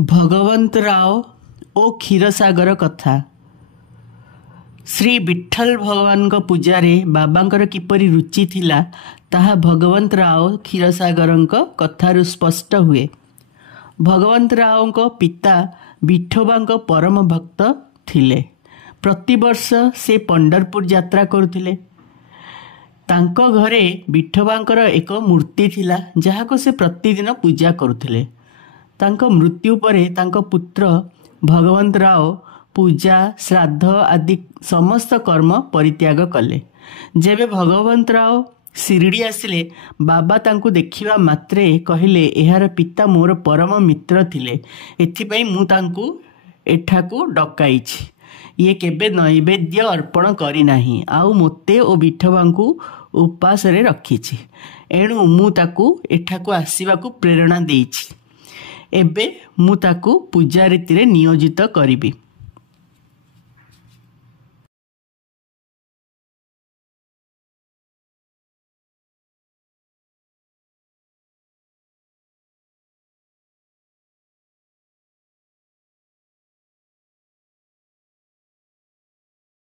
भगवंत राव ओ क्षीरसागर कथा। श्री विठल भगवान पूजारे बाबांकर किपरि रुचि थिला ताहा भगवंत राव क्षीरसागर कथारु स्पष्ट हुए। भगवंत राव पिता विठोबा परम भक्त थिले। प्रतिवर्ष से पंढरपुर यात्रा करुथिले। तांको घरे विठोबांकर एक मूर्ति थिला जहाको से प्रतिदिन पूजा करुथिले। तांको मृत्यु परे तांको पुत्र भगवंत राव पूजा श्राद्ध आदि समस्त कर्म परित्याग कले। जेबे भगवंत राव शिरडी आसिले बाबा तांको देखिबा मात्रे कहिले एहार पिता मोर परम मित्र थिले, एथिपई मु तांको एठाकू डकाइछि। ये केबे नैवेद्य अर्पण करी नाही आउ मोते ओ विठोबांकू उपास रे रखिछि, एणु मु ताकू एठाकू आसीबाकू प्रेरणा देइछि। एबे मु ताकू पूजा रीति रे नियोजित करिबी।